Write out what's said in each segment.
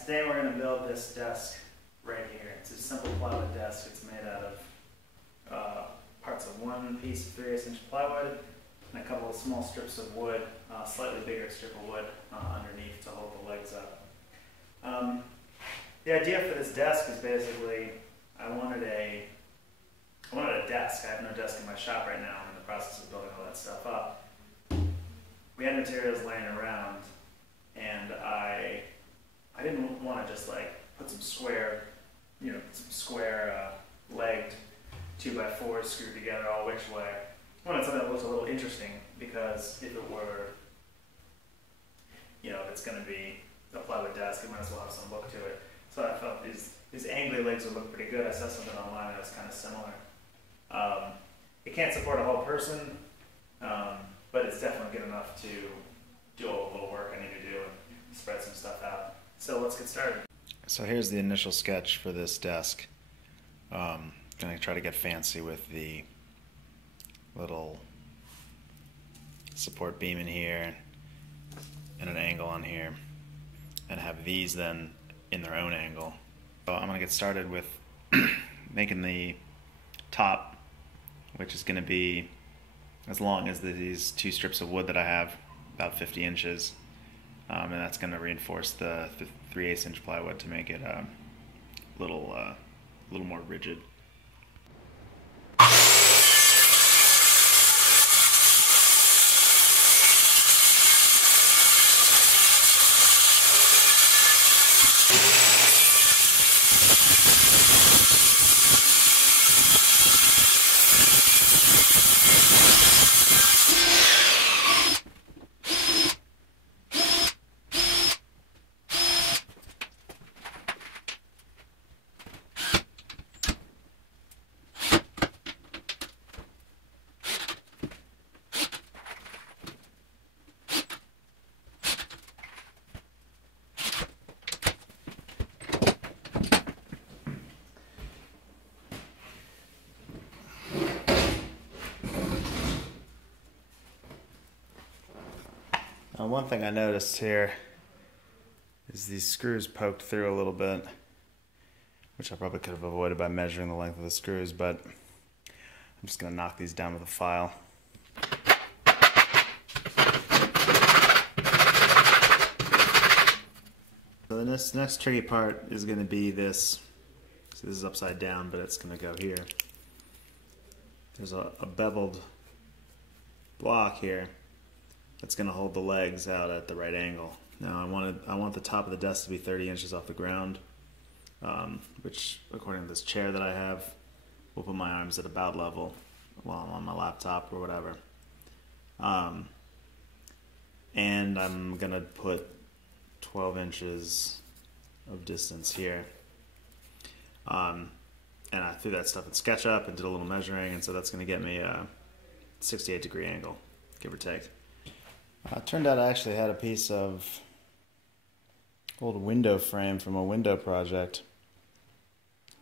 Today we're going to build this desk right here. It's a simple plywood desk. It's made out of parts of one piece of 3/8 inch plywood and a couple of small strips of wood, slightly bigger strip of wood underneath to hold the legs up. The idea for this desk is basically I wanted a desk. I have no desk in my shop right now. I'm in the process of building all that stuff up. We had materials laying around, and I didn't want to just like put some square, legged 2x4s screwed together all which way. I wanted something that looked a little interesting, because if it were, if it's going to be a plywood desk, it might as well have some look to it. So I felt these angly legs would look pretty good. I saw something online that was kind of similar. It can't support a whole person, but it's definitely good enough to do all the little work I need to do and spread some stuff out. So let's get started. So here's the initial sketch for this desk. Gonna try to get fancy with the little support beam in here and an angle on here, and have these then in their own angle. So I'm gonna get started with making the top, which is gonna be as long as these two strips of wood that I have, about 50 inches. And that's going to reinforce the 3/8 inch plywood to make it a little more rigid. One thing I noticed here is these screws poked through a little bit, which I probably could have avoided by measuring the length of the screws, but I'm just going to knock these down with a file. So the next tricky part is going to be this. So this is upside down, but it's going to go here. There's a beveled block here that's going to hold the legs out at the right angle. Now I want the top of the desk to be 30 inches off the ground, which according to this chair that I have, will put my arms at about level while I'm on my laptop or whatever. And I'm going to put 12 inches of distance here. And I threw that stuff in SketchUp and did a little measuring, and so that's going to get me a 68-degree angle, give or take. It turned out I actually had a piece of old window frame from a window project,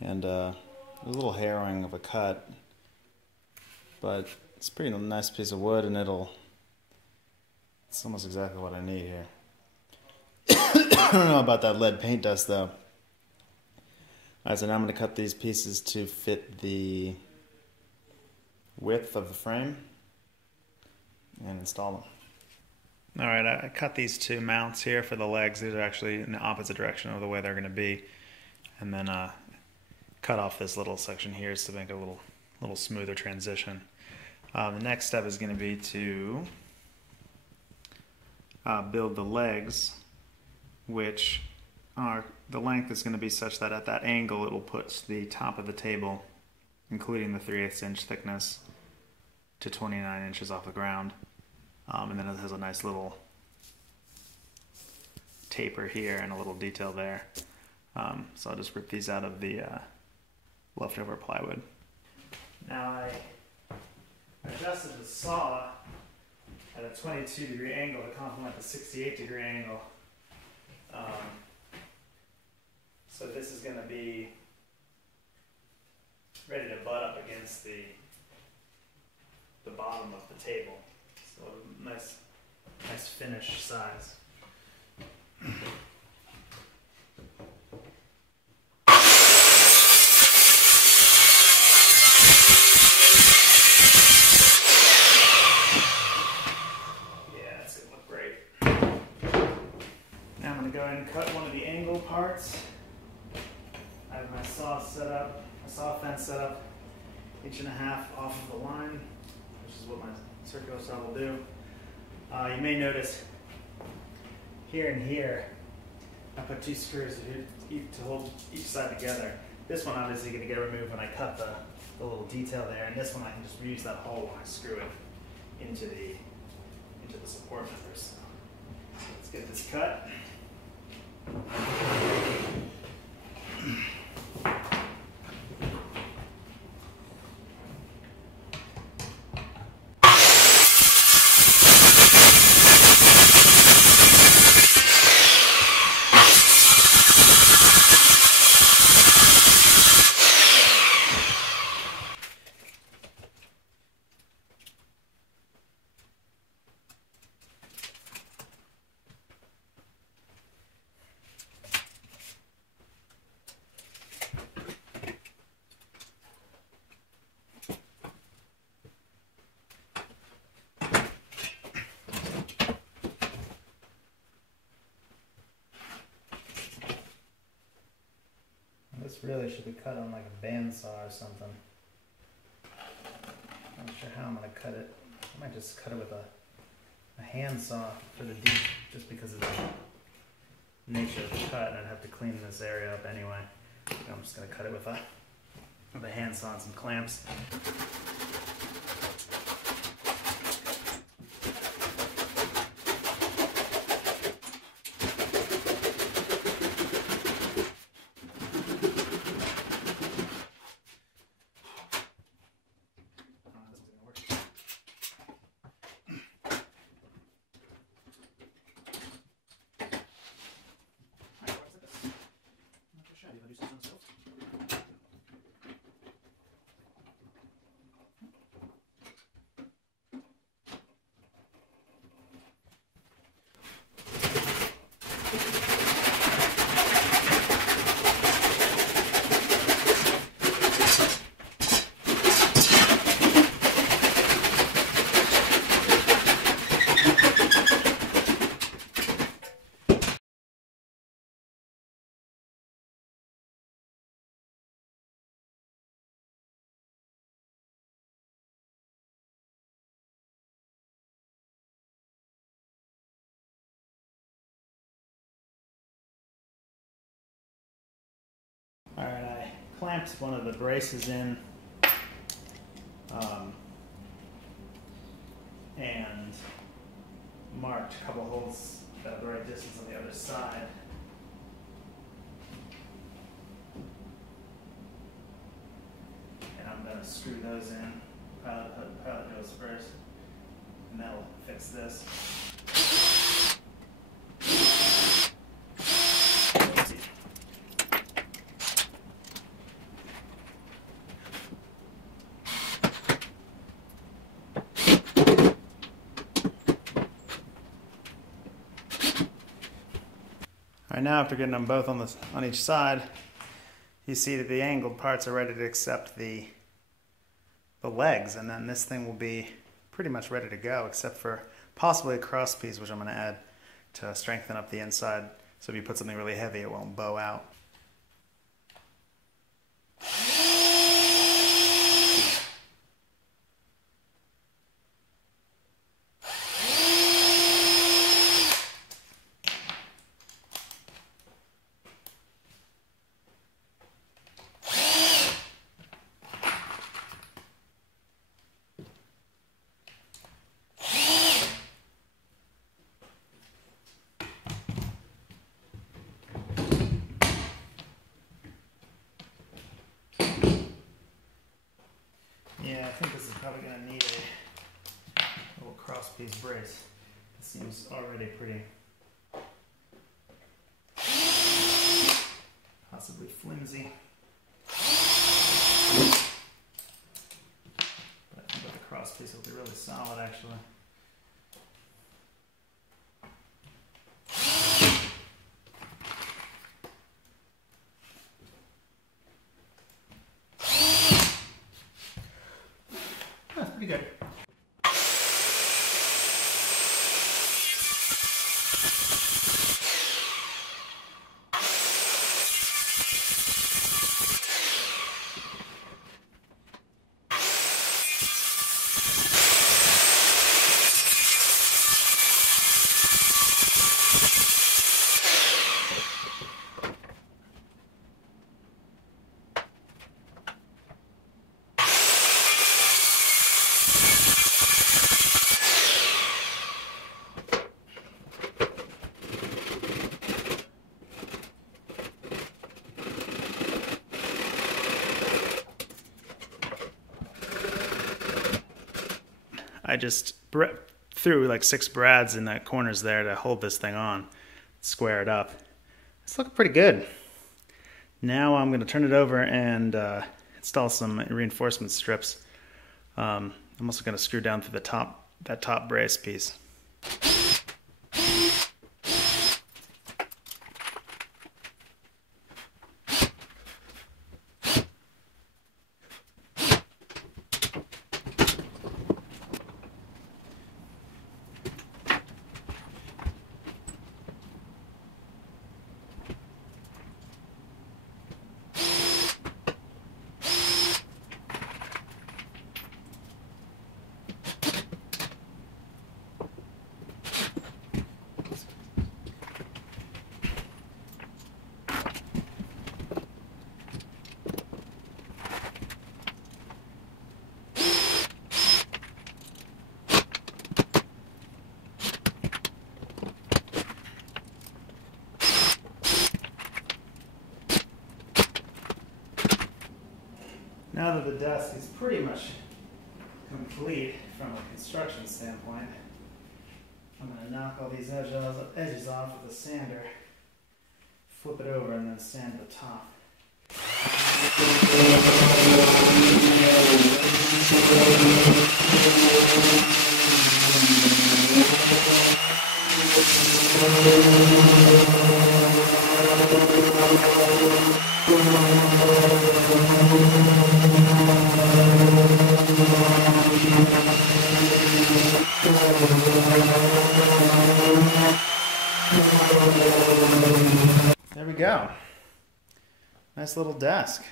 and it was a little harrowing of a cut, but it's a pretty nice piece of wood, and it's almost exactly what I need here. I don't know about that lead paint dust though. Alright, so now I'm going to cut these pieces to fit the width of the frame and install them. Alright, I cut these two mounts here for the legs. These are actually in the opposite direction of the way they're going to be. And then cut off this little section here to make a little smoother transition. The next step is going to be to build the legs, which the length is going to be such that at that angle it will put the top of the table, including the 3/8 inch thickness, to 29 inches off the ground. And then it has a nice little taper here and a little detail there. So I'll just rip these out of the leftover plywood. Now I adjusted the saw at a 22-degree angle to complement the 68-degree angle. So this is going to be ready to butt up against the bottom of the table. So a nice finish size. cut one of the angle parts. I have my saw set up, my saw fence set up 1.5 inches off of the line, which is what my circular saw will do. You may notice here and here, I put 2 screws to hold each side together. This one obviously going to get removed when I cut the little detail there, and this one I can just reuse that hole when I screw it into the support members. So let's get this cut. This really should be cut on like a bandsaw or something. I'm not sure how I'm going to cut it. I might just cut it with a hand saw for the deep, just because of the nature of the cut, and I'd have to clean this area up anyway. So I'm just going to cut it with a hand saw and some clamps. Alright, I clamped one of the braces in and marked a couple holes at the right distance on the other side. And I'm going to screw those in. Pilot goes first, and that'll fix this. Alright, now after getting them both on each side, you see that the angled parts are ready to accept the legs, and then this thing will be pretty much ready to go, except for possibly a cross piece, which I'm going to add to strengthen up the inside, so if you put something really heavy it won't bow out. Yeah, I think this is probably going to need a little cross-piece brace. It seems already pretty possibly flimsy. But I think the cross-piece will be really solid, actually. Pretty good. just threw like 6 brads in the corners there to hold this thing on, square it up. It's looking pretty good. Now I'm going to turn it over and install some reinforcement strips. I'm also going to screw down through that top brace piece. Now that the desk is pretty much complete from a construction standpoint, I'm going to knock all these edges off with a sander, flip it over, and then sand the top. There we go. Nice little desk.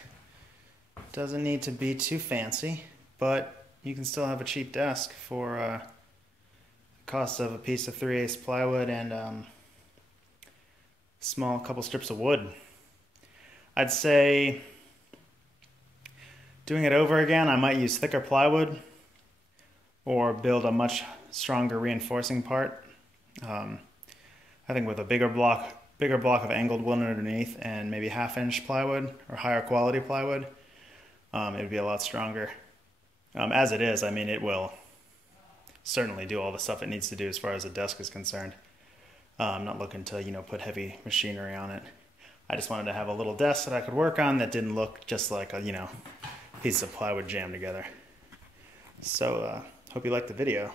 Doesn't need to be too fancy, but you can still have a cheap desk for the cost of a piece of 3/8 plywood and small couple strips of wood. I'd say doing it over again, I might use thicker plywood or build a much stronger reinforcing part. I think with a bigger block of angled wood underneath and maybe 1/2-inch plywood or higher quality plywood, it would be a lot stronger. As it is, I mean, it will certainly do all the stuff it needs to do as far as the desk is concerned. I'm not looking to, put heavy machinery on it. I just wanted to have a little desk that I could work on that didn't look just like a, piece of plywood jammed together. So, hope you liked the video.